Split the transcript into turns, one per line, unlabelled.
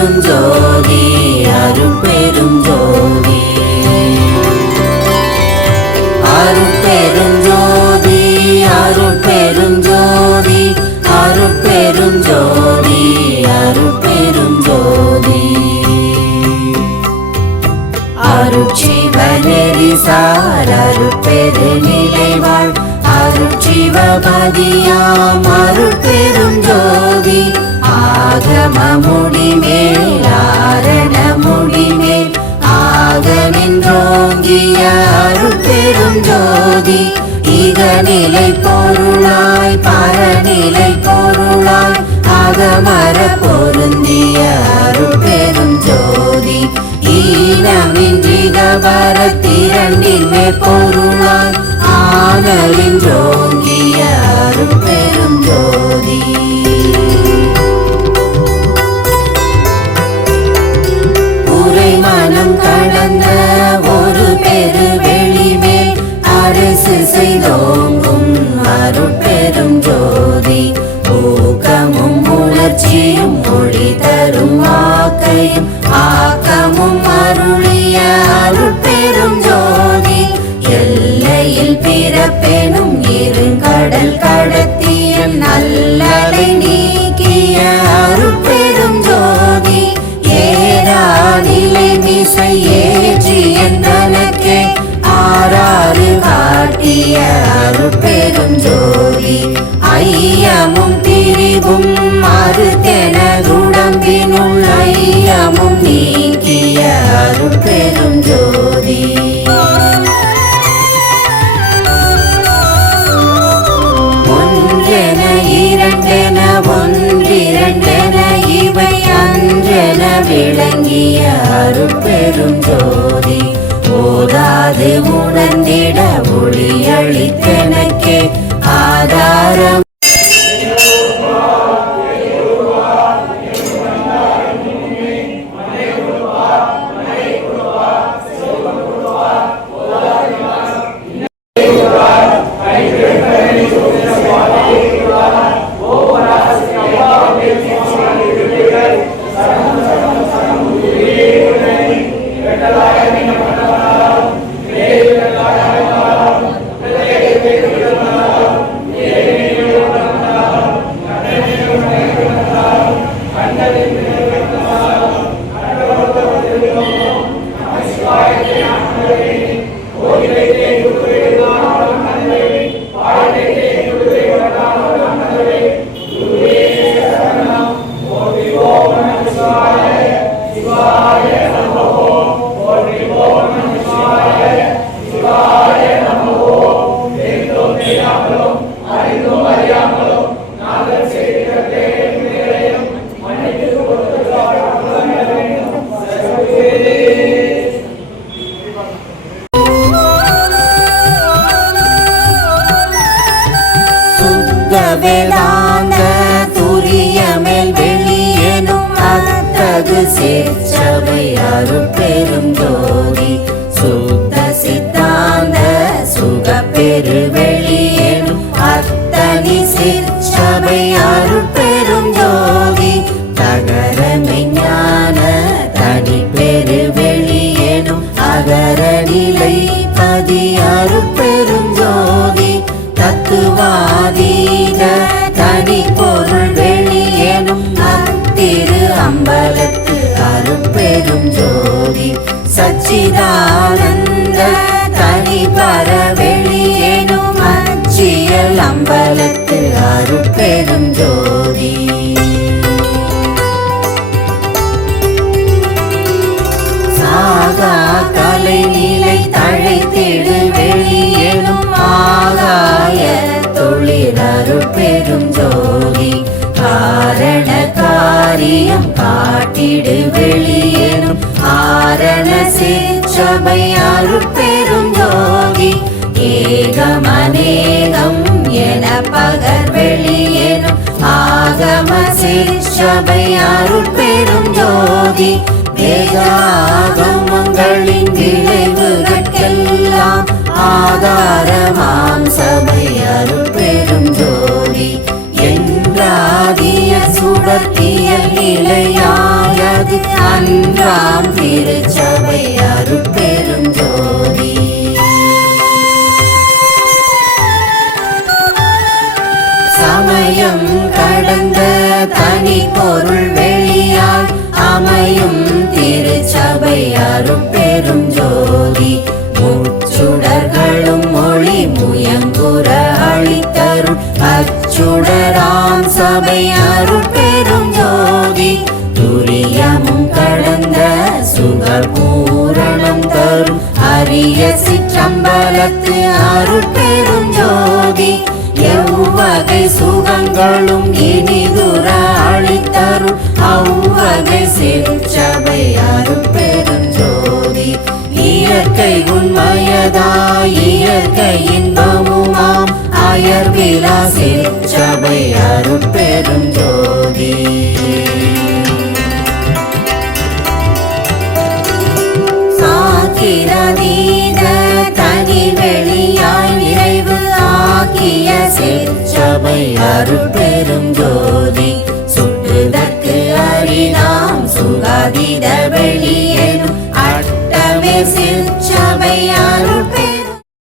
அருட்பெரும் ஜோதி அருட்பெரும் ஜோதி. அருட்பெரும் ஜோதி அருட்பெரும் ஜோதி அருட்பெரும் ஜோதி அருட்பெரும் ஜோதி. அருட்சிவநெறி சார் அருட்பெரு நிலைவாழ். அருட்சிவபதியாம் அருட்பெரும் ஜோதி ஆகம முடிமேல் ஆரண முடிமேல் ஆக நின்றோங்கிய அருட்பெரும் ஜோதி இகநிலை பொருளாய் பரநிலை பொருளாய் அகமர பொருந்திய அருட்பெரும் ஜோதி ஈனமின்றிகபர திரண்டின் பொருளாய் ஆனலின் உணர்ச்சியும் ஒளி தரும் வாக்கையும் ஆக்கமும் அருளிய அருள் அருட்பெரும் ஜோதி. எல்லையில் பிறப்பெனும் இருங்கடல் கடத்திய நல்லலை நீக்கிய அருள் அருட்பெரும் ஜோதி. ஏறாநிலை மிசை ஏற்றி என்றனக்கே ஆறாறு காட்டிய அருள் அருட்பெரும் ஜோதி. ஐயமும் திரிவும் மறுத்தெனதுடம்பினுள் ஐயமும் நீக்கிய அருட்பெரும் ஜோதி. ஒன்றென இரண்டென ஒன்றிரண்டென இவை அன்றென விளங்கிய அருட்பெரும் ஜோதி. போதாது உணர்ந்திட ஒளியளித்த termino con. வேதா அத்தனி சிற்சபை அருட்பெரும் ஜோதி. தகர மெஞ்ஞான தனி பெரு வெளியேனும் அகர நிலை. பதி அருட்பெரும் ஜோதி. தத்துவாதீன தனி பொருள் வெளியேனும் அத்திரு அம்பலத்து அருட்பெரும் ஜோதி. சச்சிதானந்த தனி பரவ அருட்பெரும் ஜோதி. சாகா கலை நிலை தழைத்திடு வெளியேனும் ஆகாய தொழில் பெரும் ஜோதி. காரண காரியம் காட்டிடு வெளியேனும் ஆரண சிற்றபை அருட்பெரும் ஜோதி. ஏகமநேகம் என பகர்வே ஆகம சிற்றபை அருட்பெரும் ஜோதி வேதாகமங்களின் விளைவுகட்கெல்லாம் ஆதாரமாம் சபை அருட்பெரும் ஜோதி என்றாதிய சுடர்த்தியல் நிலையாயது அன்றாம் திருச்சபை பொருள் வெளியாய் அமையும் திருச்சபை அருட்பெரும் ஜோதி. முச்சுடர்களும் மொழி முயங்குற அளித்தருள் அச்சுடராம் சபை அருட்பெரும் ஜோதி. துரியமும் கடந்த சுகர் பூரணம் தரும் அரிய சிற்றம்பலத்து அருள் பெரும் ஜோதி. எவ்வகை சுகங்களும் இனி பெருஞ்சோதி இயற்கை உண்மையதாய் இயற்கை இன்பமுமாம். அயர்விலா சபை அருட்பெரும் பெருஞ்சோதி சாக்கிரதீத தனி வெளியாய் நிறைவு ஆக்கிய சிற்சபை ஜோதி.